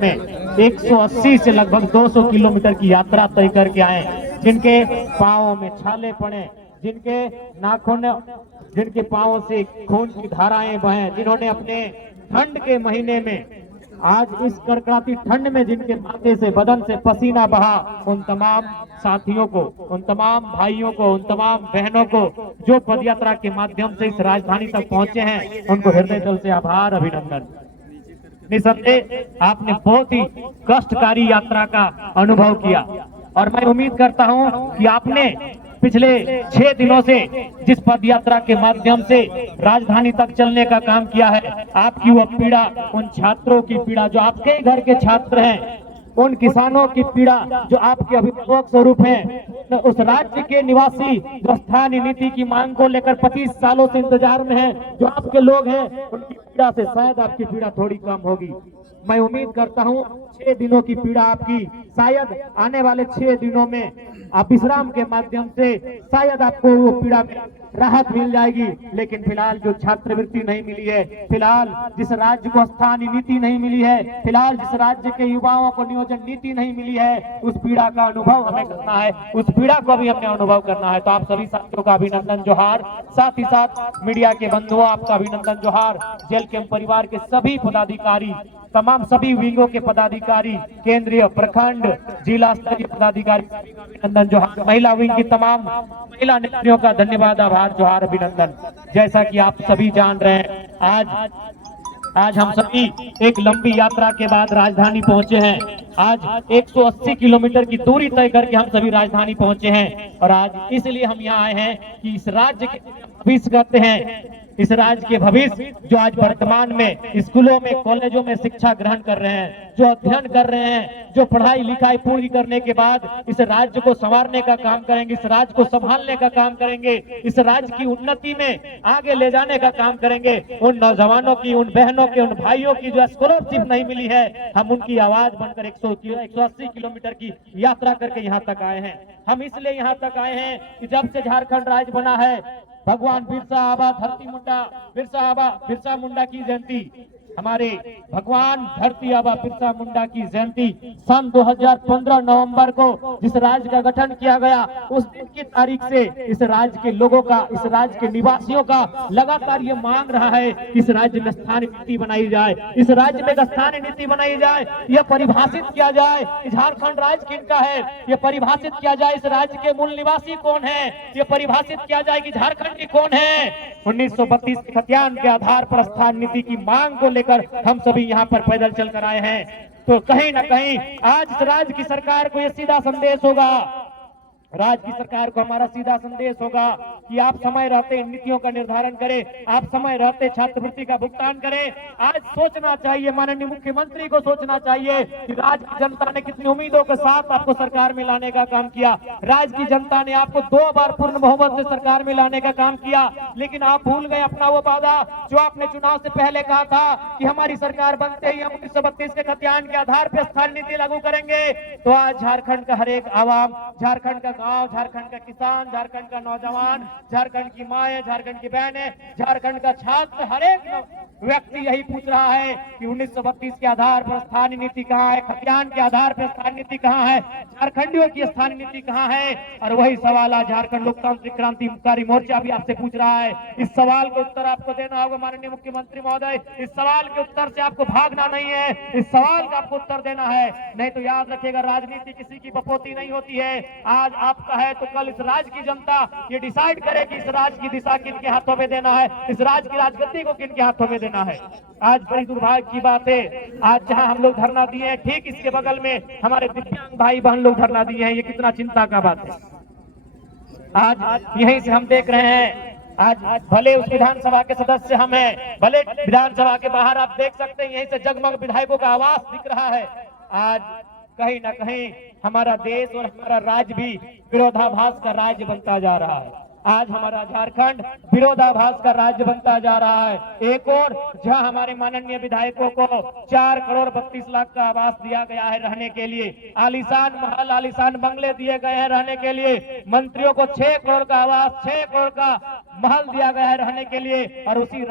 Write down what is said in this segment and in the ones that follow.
में 180 से लगभग 200 किलोमीटर की यात्रा तय करके आए, जिनके पांवों में छाले पड़े, जिनके नाखून, जिनके पांवों से खून की धाराएं बहें, जिन्होंने अपने ठंड के महीने में, आज इस कड़कड़ाती ठंड में जिनके माथे से, बदन से पसीना बहा, उन तमाम साथियों को, उन तमाम भाइयों को, उन तमाम बहनों को जो पदयात्रा के माध्यम से इस राजधानी तक पहुंचे हैं, उनको हृदय तल से आभार, अभिनंदन। निसंदेह आपने बहुत ही कष्टकारी यात्रा का अनुभव किया और मैं उम्मीद करता हूं कि आपने पिछले 6 दिनों से जिस पद यात्रा के माध्यम से राजधानी तक चलने का काम किया है, आपकी वह पीड़ा, उन छात्रों की पीड़ा जो आपके घर के छात्र हैं, उन किसानों की पीड़ा जो आपके अभिभावक स्वरूप हैं, उस राज्य के निवासी जो स्थानीय नीति की मांग को लेकर 25 सालों से इंतजार में हैं, जो आपके लोग हैं, उनकी पीड़ा से शायद आपकी पीड़ा थोड़ी कम होगी। मैं उम्मीद करता हूं 6 दिनों की पीड़ा आपकी शायद आने वाले 6 दिनों में आप विश्राम के माध्यम से शायद आपको वो पीड़ा में राहत मिल जाएगी। लेकिन फिलहाल जो छात्रवृत्ति नहीं मिली है, फिलहाल जिस राज्य को स्थानीय नीति नहीं मिली है, फिलहाल जिस राज्य के युवाओं को नियोजन नीति नहीं मिली है, उस पीड़ा का अनुभव हमें करना है, उस पीड़ा को भी हमें अनुभव करना है। तो आप सभी साथियों का अभिनंदन जोहार, साथ ही साथ मीडिया के बंधुओं आपका अभिनंदन जोहार, जेल कैंप परिवार के सभी पदाधिकारी, तमाम सभी विंगों के पदाधिकारी, केंद्रीय, प्रखंड, जिला स्तरीय पदाधिकारी, अभिनंदन जोहार, महिला विंग की तमाम महिला नेत्रियों का धन्यवाद, आभार, जोहार, अभिनंदन। जैसा कि आप सभी जान रहे हैं, आज हम सभी एक लंबी यात्रा के बाद राजधानी पहुंचे हैं। आज 180 किलोमीटर की दूरी तय करके हम सभी राजधानी पहुंचे हैं और आज इसलिए हम यहाँ आए हैं कि इस राज्य के भविष्य करते हैं, इस राज्य के भविष्य जो आज वर्तमान में स्कूलों में, कॉलेजों में शिक्षा ग्रहण कर रहे हैं, जो अध्ययन कर रहे हैं, जो पढ़ाई लिखाई पूरी करने के बाद इस राज्य को संवारने का काम करेंगे, इस राज्य को संभालने का काम करेंगे, इस राज्य की उन्नति में आगे ले जाने का काम करेंगे, उन नौजवानों की, उन बहनों की, उन भाइयों की जो स्कॉलरशिप नहीं मिली है, हम उनकी आवाज बनकर 180 किलोमीटर की यात्रा करके यहाँ तक आए हैं। हम इसलिए यहाँ तक आए हैं कि जब से झारखंड राज्य बना है, भगवान बिरसा आबा धरती मुंडा, बिरसा मुंडा की जयंती, हमारे भगवान धरती आबा बिरसा मुंडा की जयंती सन 2015 नवंबर को जिस राज्य का गठन किया गया, उस दिन की तारीख से इस राज्य के लोगों का, इस राज्य के निवासियों का लगातार ये मांग रहा है कि इस राज्य में स्थानीय नीति बनाई जाए, इस राज्य में स्थानीय नीति बनाई जाए, यह परिभाषित किया जाए झारखंड राज्य किनका है, यह परिभाषित किया जाए इस राज्य के मूल निवासी कौन है, यह परिभाषित किया जाए कि झारखंड की कौन है। 1932 के खतियान के आधार पर स्थानीय नीति की मांग को लेकर हम सभी यहाँ पर पैदल चलकर आए हैं। तो कहीं ना कहीं आज इस राज्य की सरकार को यह सीधा संदेश होगा, राज्य की सरकार को हमारा सीधा संदेश होगा कि आप समय रहते नीतियों का निर्धारण करें, आप समय रहते छात्रवृत्ति का भुगतान करें। आज सोचना चाहिए, माननीय मुख्यमंत्री को सोचना चाहिए कि राज्य की जनता ने कितनी उम्मीदों के साथ आपको सरकार में लाने का काम किया। राज्य की जनता ने आपको 2 बार पूर्ण बहुमत से सरकार में लाने का काम किया, लेकिन आप भूल गए अपना वो वादा जो आपने चुनाव से पहले कहा था कि हमारी सरकार बनते ही हम 1932 के खतियान के आधार पर स्थानीय नीति लागू करेंगे। तो आज झारखंड का हर एक आवाम, झारखंड का गांव, झारखंड का किसान, झारखंड का नौजवान, झारखंड की माएं, झारखंड की बहनें, झारखंड का छात्र, हर एक व्यक्ति यही पूछ रहा है कि 1932 के आधार पर स्थानीय नीति कहाँ है, खतियान के आधार पर स्थानीय नीति कहाँ है, झारखंडियों की स्थानीय नीति कहाँ है। और वही सवाल आज झारखंड लोकतांत्रिक क्रांतिकारी मोर्चा भी आपसे पूछ रहा है। इस सवाल का उत्तर आपको देना होगा माननीय मुख्यमंत्री महोदय, इस सवाल के उत्तर से आपको भागना नहीं है, इस सवाल का आपको उत्तर देना है। नहीं तो याद रखिएगा, राजनीति किसी की बपोती नहीं होती है। आज आपका है तो कल इस राज्य की जनता ये डिसाइड करे कि इस राज्य की दिशा किनके हाथों में देना है, इस राज्य की राजगद्दी को किनके हाथों में देना है। आज बड़ी दुर्भाग्य की बात है, आज जहां हम लोग धरना दिए हैं, ठीक इसके बगल में हमारे दिव्यांग भाई बहन लोग धरना दिए हैं। ये कितना चिंता का बात है। आज यहीं से हम देख रहे हैं, आज भले उस विधानसभा के सदस्य हम हैं, भले विधानसभा के बाहर आप देख सकते हैं, यहीं से जगमग विधायकों का आवाज दिख रहा है। आज कहीं ना कहीं हमारा देश और हमारा राज्य भी विरोधाभास का राज्य बनता जा रहा है। आज हमारा झारखंड विरोधाभास का राज्य बनता जा रहा है। एक और जहां हमारे माननीय विधायकों को 4 करोड़ 32 लाख का आवास दिया गया है रहने के लिए, आलीशान महल, आलीशान बंगले दिए गए हैं रहने के लिए, मंत्रियों को 6 करोड़ का आवास, 6 करोड़ का महल दिया गया है रहने के लिए, और उसी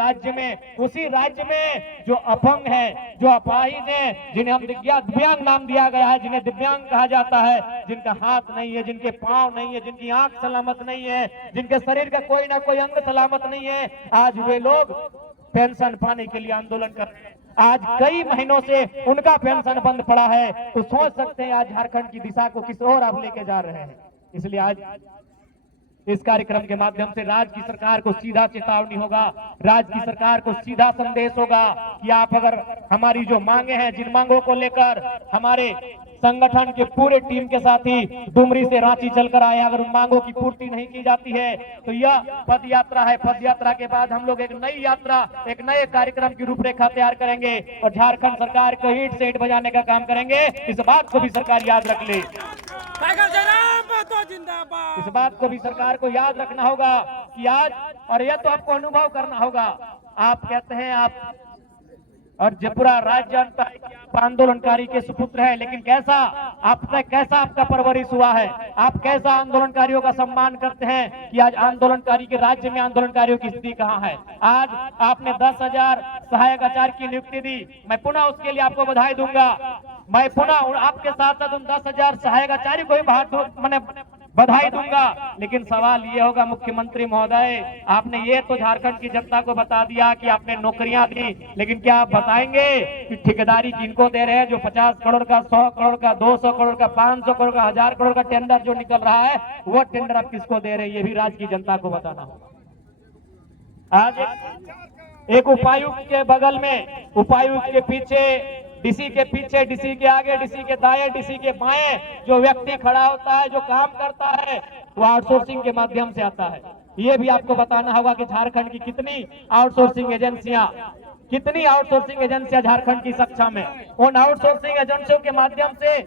राज्य में जो अपंग है, जो अपाहिज है, जिन्हें हम दिव्यांग नाम दिया गया है, जिन्हें दिव्यांग कहा जाता है, जिनका हाथ नहीं है, जिनके पांव नहीं है, जिनकी आंख सलामत नहीं है, जिनके शरीर का कोई ना कोई अंग सलामत नहीं है, आज वे लोग पेंशन पाने के लिए आंदोलन कर रहे हैं। आज कई महीनों से उनका पेंशन बंद पड़ा है, तो सोच सकते हैं आज झारखंड की दिशा को किस ओर आप लेके जा रहे हैं। इसलिए आज इस कार्यक्रम के माध्यम से राज्य की सरकार को सीधा चेतावनी होगा, राज्य की सरकार को सीधा संदेश होगा कि आप अगर हमारी जो मांगे हैं, जिन मांगों को लेकर हमारे संगठन के पूरे टीम के साथ ही डुमरी से रांची चलकर आए, अगर उन मांगों की पूर्ति नहीं की जाती है तो यह पद यात्रा है। पद यात्रा के बाद हम लोग एक नई यात्रा, एक नए कार्यक्रम की रूपरेखा तैयार करेंगे और झारखंड सरकार को ईंट से ईंट बजाने का काम करेंगे। इस बात को भी सरकार याद रख ले, इस बात को भी सरकार को याद रखना होगा कि आज, और यह तो आपको अनुभव करना होगा। आप कहते हैं आप और पूरा राज्य जानता है कि आप आंदोलनकारी के सुपुत्र हैं, लेकिन कैसा आपका परवरिश हुआ है, आप कैसा आंदोलनकारियों का सम्मान करते हैं कि आज आंदोलनकारी के राज्य में आंदोलनकारियों की स्थिति कहां है। आज आपने 10,000 सहायक आचार्य की नियुक्ति दी, मैं पुनः उसके लिए आपको बधाई दूंगा। मैं पुनः आपके साथ साथ उन 10,000 सहायक आचार्य को भी बधाई दूंगा। लेकिन सवाल ये होगा मुख्यमंत्री महोदय, आपने ये तो झारखंड की जनता को बता दिया कि आपने नौकरियां दी, लेकिन क्या आप बताएंगे कि ठेकेदारी किनको दे रहे हैं? जो 50 करोड़ का, 100 करोड़ का, 200 करोड़ का, 500 करोड़ का, 1000 करोड़ का टेंडर जो निकल रहा है, वो टेंडर आप किसको दे रहे हैं? ये भी राज्य की जनता को बताना होगा। आज एक उपायुक्त के बगल में, उपायुक्त के पीछे, डीसी के पीछे, डीसी के आगे, डीसी के दाएं, डीसी के बाएं जो व्यक्ति खड़ा होता है, जो काम करता है, वो आउटसोर्सिंग के माध्यम से आता है। ये भी आपको बताना होगा कि झारखंड की कितनी आउटसोर्सिंग एजेंसियां झारखंड की सक्षम है। उन आउटसोर्सिंग एजेंसियों के माध्यम से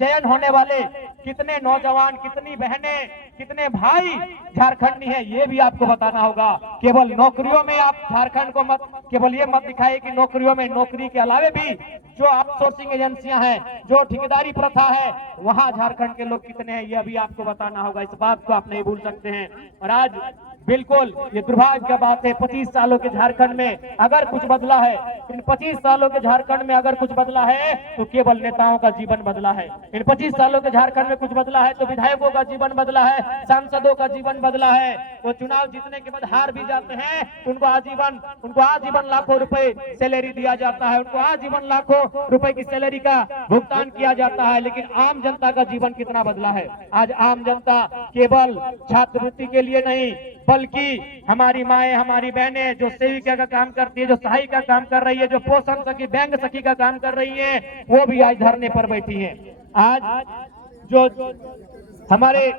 चयन होने वाले कितने नौजवान, कितनी बहनें, कितने भाई झारखंडी हैं, ये भी आपको बताना होगा। केवल नौकरियों में आप झारखंड को केवल ये मत दिखाइए कि नौकरियों में, नौकरी के अलावे भी जो आउटसोर्सिंग एजेंसियां हैं, जो ठेकेदारी प्रथा है, वहां झारखंड के लोग कितने हैं, ये भी आपको बताना होगा। इस बात को आप नहीं भूल सकते हैं। और आज बिल्कुल ये दुर्भाग्य की बात है, 25 सालों के झारखंड में अगर कुछ बदला है, इन 25 सालों के झारखंड में अगर कुछ बदला है तो केवल नेताओं का जीवन बदला है। इन 25 सालों के झारखंड में कुछ बदला है तो विधायकों का जीवन बदला है, सांसदों का जीवन बदला है। वो चुनाव जीतने के बाद हार भी जाते हैं, उनको आजीवन लाखों रुपए सैलरी दिया जाता है, उनको आजीवन लाखों रुपए की सैलरी का भुगतान किया जाता है। लेकिन आम जनता का जीवन कितना बदला है? आज आम जनता केवल छात्रवृत्ति के लिए नहीं, बल्कि हमारी माएं, हमारी बहनें जो सेविका का काम करती है, जो सहायिका काम कर रही है, जो पोषण सखी, बैंक सखी का काम कर रही है, वो भी आज धरने पर बैठी हैं। आज जो हमारे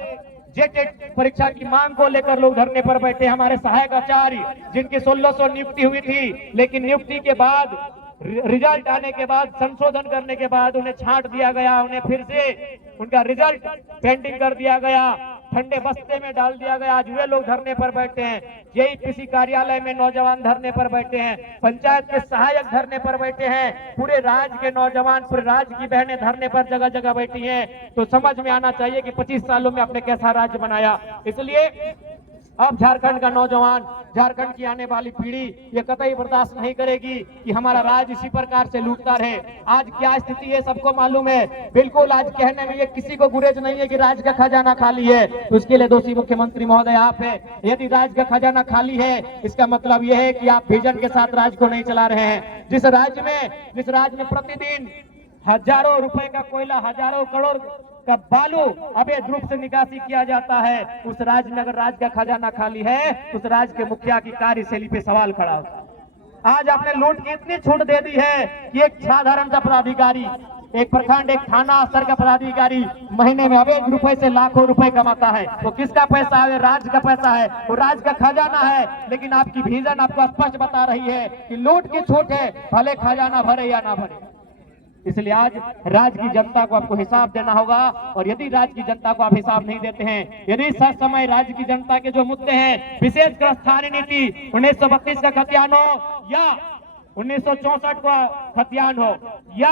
जेटेट परीक्षा की मांग को लेकर लोग धरने पर बैठे, हमारे सहायक आचार्य जिनकी 1600 नियुक्ति हुई थी, लेकिन नियुक्ति के बाद, रिजल्ट आने के बाद, संशोधन करने के बाद उन्हें छांट दिया गया, उन्हें फिर से उनका रिजल्ट पेंडिंग कर दिया गया, ठंडे बस्ते में डाल दिया गया। आज वे लोग धरने पर बैठे हैं, जेईपीसी कार्यालय में नौजवान धरने पर बैठे हैं, पंचायत के सहायक धरने पर बैठे हैं, पूरे राज्य के नौजवान, पूरे राज्य की बहनें धरने पर जगह जगह बैठी हैं। तो समझ में आना चाहिए कि 25 सालों में आपने कैसा राज्य बनाया। इसलिए अब झारखंड का नौजवान, झारखंड की आने वाली पीढ़ी ये कतई बर्दाश्त नहीं करेगी कि हमारा राज्य इसी प्रकार से लूटता रहे। आज क्या स्थिति है सबको मालूम है। बिल्कुल आज कहने में ये किसी को गुरेज नहीं है कि राज्य का खजाना खाली है, तो इसके लिए दोषी मुख्यमंत्री महोदय आप है। यदि राज्य का खजाना खाली है, इसका मतलब यह है कि आप विजन के साथ राज्य को नहीं चला रहे हैं। जिस राज्य में प्रतिदिन हजारों रुपए का कोयला, हजारों करोड़ का बालू अवैध रूप से निकासी किया जाता है, उस राज्य में अगर राज्य का खजाना खाली है तो उस राज्य के मुखिया की कार्यशैली पे सवाल खड़ा होता है। आज आपने लूट की इतनी छूट दे दी है कि एक साधारण सा पदाधिकारी, एक प्रखंड, एक थाना स्तर का पदाधिकारी महीने में अवैध रुपए से लाखों रुपए कमाता है। वो किसका पैसा है? राज्य का पैसा है, वो राज्य का खजाना है। लेकिन आपकी विजन आपको स्पष्ट बता रही है कि लूट की छूट है, भले खजाना भरे या ना भरे। इसलिए आज राज्य की जनता को आपको हिसाब देना होगा। और यदि राज्य की जनता को आप हिसाब नहीं देते हैं, यदि सच समय राज्य की जनता के जो मुद्दे हैं, विशेषकर स्थानीय नीति 1932 का खतियान हो या 1964 का खतियान हो या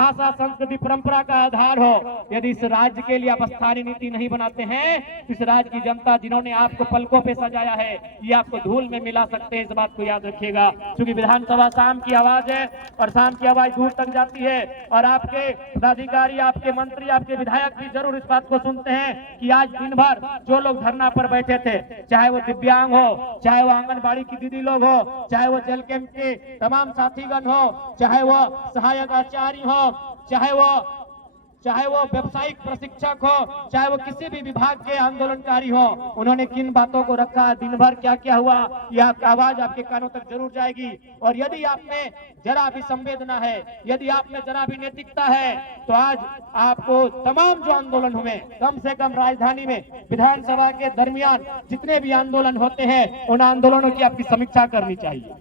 भाषा संस्कृति परंपरा का आधार हो। यदि इस राज्य के लिए आप स्थानीय नीति नहीं बनाते हैं तो इस राज्य की जनता जिन्होंने आपको पलकों पे सजाया है ये आपको धूल में मिला सकते हैं। इस बात को याद रखिएगा, क्योंकि विधानसभा शाम की आवाज है और शाम की आवाज दूर तक जाती है और आपके पदाधिकारी, आपके मंत्री, आपके विधायक भी जरूर इस बात को सुनते हैं कि आज दिन भर जो लोग धरना पर बैठे थे, चाहे वो दिव्यांग हो, चाहे वो आंगनबाड़ी की दीदी लोग हो, चाहे वो जेल कैंप के तमाम साथीगण हो, चाहे वो सहायक आचार्य हो, चाहे वो व्यवसायिक प्रशिक्षक हो, चाहे वो किसी भी विभाग के आंदोलनकारी हो, उन्होंने किन बातों को रखा, दिन भर क्या क्या हुआ, यह आवाज आपके कानों तक जरूर जाएगी। और यदि आप में जरा भी संवेदना है, यदि आप में जरा भी नैतिकता है, तो आज आपको तमाम जो आंदोलन हुए, कम से कम राजधानी में विधानसभा के दरमियान जितने भी आंदोलन होते हैं उन आंदोलनों की आपकी समीक्षा करनी चाहिए।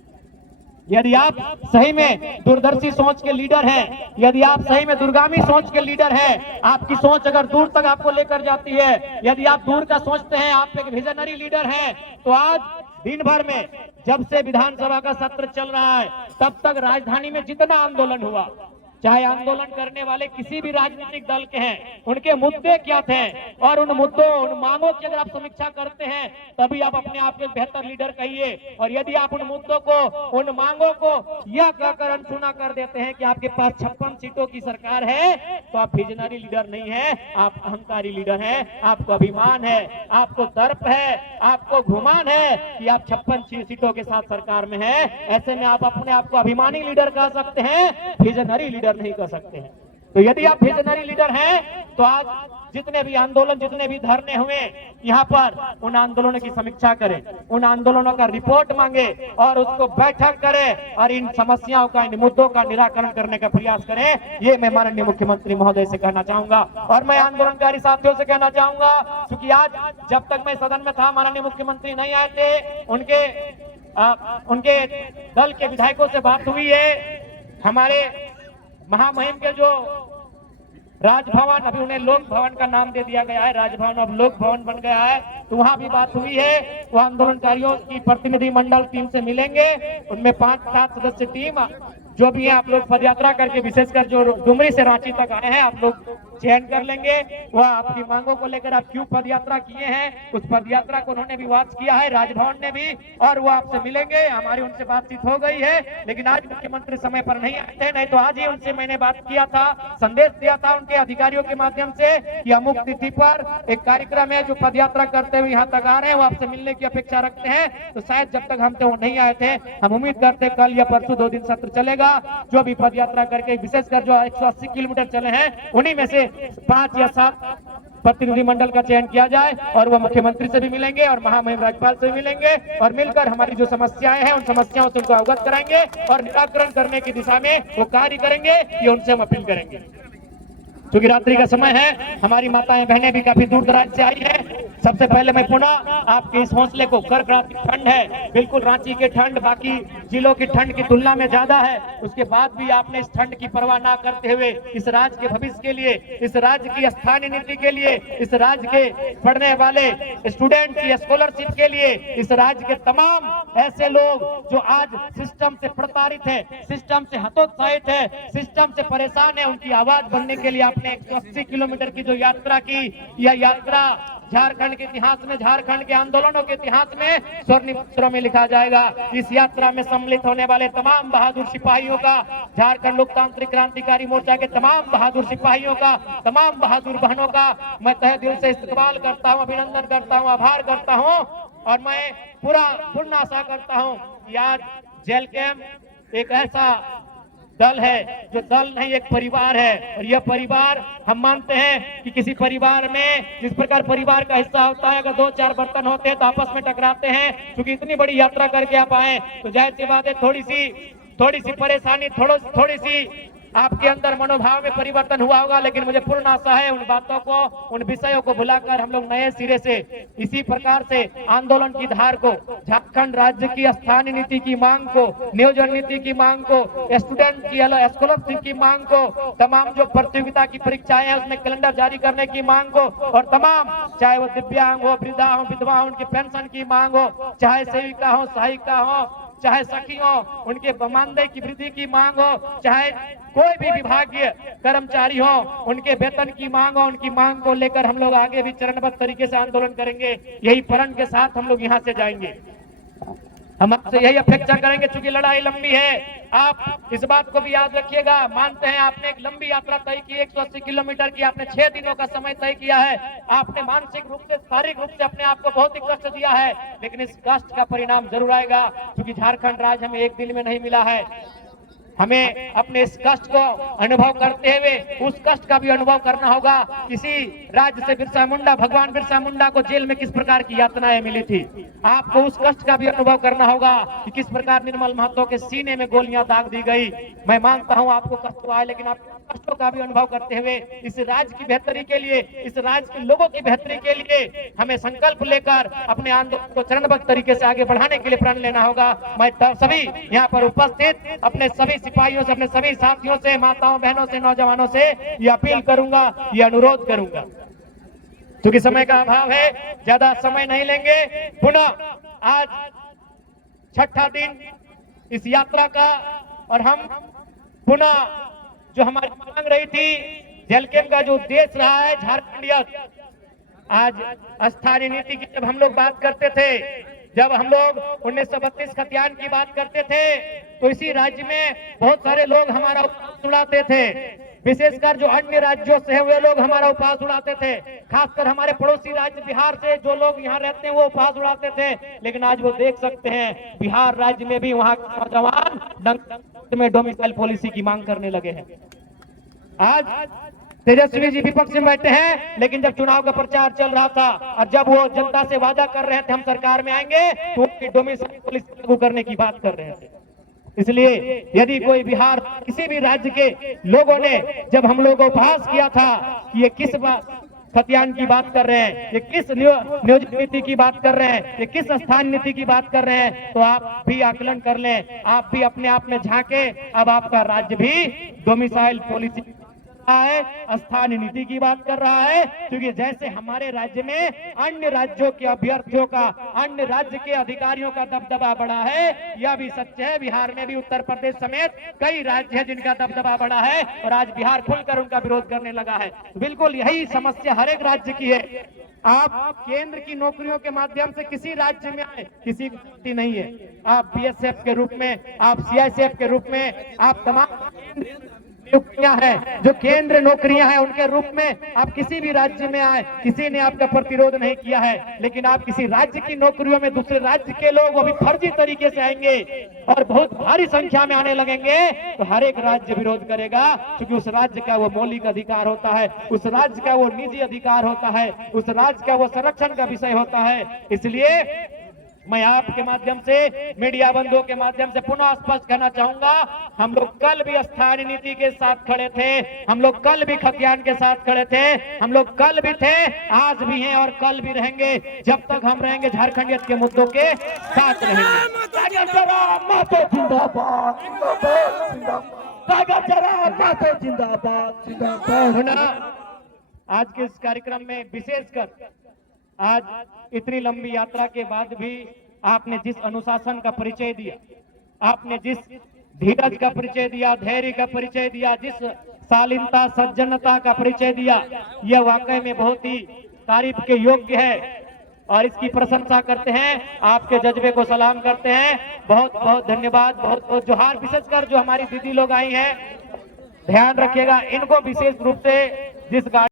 यदि आप सही में दूरदर्शी सोच के लीडर हैं, यदि आप सही में दूरगामी सोच के लीडर हैं, आपकी सोच अगर दूर तक आपको लेकर जाती है, यदि आप दूर का सोचते हैं, आप एक विजनरी लीडर हैं, तो आज दिन भर में जब से विधानसभा का सत्र चल रहा है तब तक राजधानी में जितना आंदोलन हुआ, चाहे आंदोलन करने वाले किसी भी राजनीतिक दल के हैं, उनके मुद्दे क्या थे और उन मुद्दों, उन मांगों की अगर आप समीक्षा करते हैं तभी आप अपने आप को बेहतर लीडर कहिए। और यदि आप उन मुद्दों को, उन मांगों को यह कहकर अनसुना कर देते हैं कि आपके पास 56 सीटों की सरकार है, तो आप विजनरी लीडर नहीं है, आप अहंकारी लीडर हैं। आपको अभिमान है, आपको दर्प है, आपको घुमान है कि आप 56 सीटों के साथ सरकार में है। ऐसे में आप अपने आप को अभिमानी लीडर कह सकते हैं, विजनरी लीडर नहीं कर सकते हैं। तो यदि आप विजनरी लीडर हैं तो आज जितने भी आंदोलन, जितने भी धरने हुए यहाँ पर, उन आंदोलनों की समीक्षा करें, उन आंदोलनों का रिपोर्ट मांगे और उसको बैठक करें और इन समस्याओं का, इन मुद्दों का निराकरण करने का प्रयास करें। ये मैं माननीय मुख्यमंत्री महोदय से कहना चाहूंगा और मैं आंदोलनकारी साथियों से कहना चाहूंगा, क्योंकि आज जब तक मैं सदन में था माननीय मुख्यमंत्री नहीं आए थे, उनके दल के विधायकों से बात हुई है। हमारे महामहिम के जो राजभवन, अभी उन्हें लोक भवन का नाम दे दिया गया है, राजभवन अब लोक भवन बन गया है, तो वहां भी बात हुई है। वो आंदोलनकारियों की प्रतिनिधि मंडल टीम से मिलेंगे, उनमें 5-7 सदस्य टीम जो भी है, आप लोग पदयात्रा करके, विशेषकर जो डुमरी से रांची तक आए हैं, आप लोग चयन कर लेंगे। वह आपकी मांगों को लेकर आप क्यों पदयात्रा किए हैं, उस पदयात्रा को उन्होंने भी वॉच किया है, राजभवन ने भी, और वो आपसे मिलेंगे। हमारी उनसे बातचीत हो गई है, लेकिन आज मुख्यमंत्री समय पर नहीं आए थे, नहीं तो आज ही उनसे मैंने बात किया था, संदेश दिया था उनके अधिकारियों के माध्यम से कि अमुक तिथि पर एक कार्यक्रम है, जो पदयात्रा करते हुए यहाँ तक आ रहे हैं, वो आपसे मिलने की अपेक्षा रखते हैं। तो शायद जब तक हम तो नहीं आए थे, हम उम्मीद करते कल या परसों 2 दिन सत्र चलेगा, जो भी पदयात्रा करके, विशेषकर जो 180 किलोमीटर चले हैं, उन्हीं में से 5 या 7 प्रतिनिधि मंडल का चयन किया जाए और वह मुख्यमंत्री से भी मिलेंगे और महामहिम राज्यपाल से भी मिलेंगे और मिलकर हमारी जो समस्याएं हैं उन समस्याओं से उनको अवगत कराएंगे और निराकरण करने की दिशा में वो कार्य करेंगे। ये उनसे हम अपील करेंगे। क्योंकि रात्रि का समय है, हमारी माताएं बहनें भी काफी दूर दराज से आई हैं। सबसे पहले मैं पुनः आपके इस हौसले को, कड़कड़ाती ठंड है, बिल्कुल रांची की ठंड बाकी जिलों की ठंड की तुलना में ज्यादा है, उसके बाद भी आपने इस ठंड की परवाह ना करते हुए इस राज्य के भविष्य के लिए, इस राज्य की स्थानीय नीति के लिए, इस राज्य के पढ़ने वाले स्टूडेंट की स्कॉलरशिप के लिए, इस राज्य के तमाम ऐसे लोग जो आज सिस्टम से प्रताड़ित है, सिस्टम से हतोत्साहित है, सिस्टम से परेशान है, उनकी आवाज बनने के लिए आपने 180 किलोमीटर की जो यात्रा की, यह यात्रा झारखंड के इतिहास में, झारखंड के आंदोलनों के इतिहास में स्वर्णिम अक्षरों में लिखा जाएगा। इस यात्रा में सम्मिलित होने वाले तमाम बहादुर सिपाहियों का, झारखंड लोकतांत्रिक क्रांतिकारी मोर्चा के तमाम बहादुर सिपाहियों का, तमाम बहादुर बहनों का मैं तहे दिल से इस्तकबाल करता हूं, अभिनंदन करता हूं, आभार करता हूं और मैं पूर्ण आशा करता हूं कि आज जेल कैंप एक ऐसा दल है जो दल नहीं, एक परिवार है। और यह परिवार, हम मानते हैं कि किसी परिवार में जिस प्रकार परिवार का हिस्सा होता है, अगर 2-4 बर्तन होते हैं तो आपस में टकराते हैं। क्योंकि इतनी बड़ी यात्रा करके आप आए तो जाहिर सी बात है थोड़ी सी परेशानी, थोड़ी सी आपके अंदर मनोभाव में परिवर्तन हुआ होगा, लेकिन मुझे पूर्ण आशा है उन बातों को, उन विषयों को भुलाकर हम लोग नए सिरे से इसी प्रकार से आंदोलन की धार को, झारखंड राज्य की स्थानीय नीति की मांग को, नियोजन नीति की मांग को, स्टूडेंट की स्कॉलरशिप की मांग को, तमाम जो प्रतियोगिता की परीक्षाएं हैं उसमें कैलेंडर जारी करने की मांग को, और तमाम चाहे वो दिव्यांग हो, वृद्धा हो, विधवा हो, उनकी पेंशन की मांग हो, चाहे सेविका हो, सहायिका हो, चाहे सखी हो, उनके मानदेय की वृद्धि की मांग हो, चाहे कोई भी विभागीय कर्मचारी हो, उनके वेतन की मांग हो, उनकी मांग को लेकर हम लोग आगे भी चरणबद्ध तरीके से आंदोलन करेंगे। यही प्रण के साथ हम लोग यहाँ से जाएंगे। हम आपसे यही अपेक्षा करेंगे, चूंकि लड़ाई लंबी है। आप इस बात को भी याद रखिएगा, मानते हैं आपने एक लंबी यात्रा तय की, 180 किलोमीटर की, आपने 6 दिनों का समय तय किया है। आपने मानसिक रूप से, शारीरिक रूप से अपने आप को बहुत ही कष्ट दिया है, लेकिन इस कष्ट का परिणाम जरूर आएगा, क्योंकि झारखंड राज्य हमें एक दिन में नहीं मिला है। हमें अपने इस कष्ट को अनुभव करते हुए उस कष्ट का भी अनुभव करना होगा। किसी राज्य से बिरसा मुंडा, भगवान बिरसा मुंडा को जेल में किस प्रकार की यातनाएं मिली थी, आपको उस कष्ट का भी अनुभव करना होगा कि किस प्रकार निर्मल महतो के सीने में गोलियां दाग दी गई। मैं मानता हूं आपको कष्ट हुआ है, लेकिन आप कष्टों का भी अनुभव करते हुए इस राज्य की बेहतरी के लिए, इस राज्य के लोगों की बेहतरी के लिए हमें संकल्प लेकर अपने आंदोलन को चरणबद्ध तरीके से आगे बढ़ाने के लिए प्रण लेना होगा। मैं सभी यहाँ पर उपस्थित अपने सभी सिपाहियों से, अपने सभी साथियों से, माताओं बहनों से, नौजवानों से ये अपील करूंगा, ये अनुरोध करूंगा। क्योंकि समय का अभाव है, ज्यादा समय नहीं लेंगे। पुनः आज छठा दिन इस यात्रा का, और हम पुनः जो हमारी मांग रही थी, जेलकेम का जो उद्देश्य रहा है झारखंडियत, आज स्थानीय नीति की जब हम लोग बात करते थे, जब हम लोग 1932 खतियान की बात करते थे, तो इसी राज्य में बहुत सारे लोग हमारा उपवास उड़ाते थे। विशेषकर जो अन्य राज्यों से हुए लोग हमारा उपवास उड़ाते थे, खासकर हमारे पड़ोसी राज्य बिहार से जो लोग यहाँ रहते हैं वो उपवास उड़ाते थे। लेकिन आज वो देख सकते हैं, बिहार राज्य में भी वहाँ के नौजवान में डोमिसाइल पॉलिसी की मांग करने लगे हैं। आज तेजस्वी जी विपक्ष में बैठे हैं, लेकिन जब चुनाव का प्रचार चल रहा था और जब वो जनता से वादा कर रहे थे हम सरकार में आएंगे, तो डोमिसाइल पॉलिसी लागू करने की बात कर रहे थे। इसलिए यदि कोई बिहार किसी भी राज्य के लोगों ने जब हम लोगों को उपहास किया था कि ये किस खतियान की बात कर रहे हैं, ये किस नियोजित नीति की बात कर रहे हैं, ये किस स्थान नीति की बात कर रहे हैं, तो आप भी आकलन कर लें, आप भी अपने आप में झांके। अब आपका राज्य भी डोमिसाइल पॉलिसी है, स्थानीय नीति की बात कर रहा है। क्योंकि जैसे हमारे राज्य में अन्य राज्यों के अभ्यर्थियों का, अन्य राज्य के अधिकारियों का दबदबा बढ़ा है, यह भी सच है। बिहार में भी, उत्तर प्रदेश समेत कई राज्य हैं जिनका दबदबा बढ़ा है, और आज बिहार खुलकर उनका विरोध करने लगा है। बिल्कुल यही समस्या हर एक राज्य की है। आप केंद्र की नौकरियों के माध्यम से किसी राज्य में आए, किसी की नहीं है। आप बीएसएफ के रूप में, आप सीआईएसएफ के रूप में, आप तमाम नियुक्तियां हैं जो केंद्र नौकरियां हैं, उनके रूप में आप किसी भी राज्य में आए, किसी ने आपका प्रतिरोध नहीं किया है। लेकिन आप किसी राज्य की नौकरियों में दूसरे राज्य के लोग वो भी फर्जी तरीके से आएंगे और बहुत भारी संख्या में आने लगेंगे, तो हर एक राज्य विरोध करेगा, क्योंकि उस राज्य का वो मौलिक अधिकार होता है, उस राज्य का वो निजी अधिकार होता है, उस राज्य का वो संरक्षण का विषय होता है। इसलिए मैं आपके माध्यम से, मीडिया बंधुओं के माध्यम से पुनः स्पष्ट कहना चाहूंगा, हम लोग कल भी स्थानीय नीति के साथ खड़े थे, हम लोग कल भी खतियान के साथ खड़े थे, हम लोग कल भी थे, आज भी हैं और कल भी रहेंगे। जब तक हम रहेंगे झारखंडियत के मुद्दों के साथ रहेंगे। आज के इस कार्यक्रम में विशेषकर आज इतनी लंबी यात्रा के बाद भी आपने जिस अनुशासन का परिचय दिया, आपने जिस धीरज का परिचय दिया, धैर्य का परिचय दिया, जिस शालीनता सज्जनता का परिचय दिया, यह वाकई में बहुत ही तारीफ के योग्य है और इसकी प्रशंसा करते हैं। आपके जज्बे को सलाम करते हैं। बहुत बहुत धन्यवाद, बहुत बहुत जोहार। विशेषकर जो हमारी दीदी लोग आई हैं, ध्यान रखिएगा, इनको विशेष रूप से जिस गाड़ी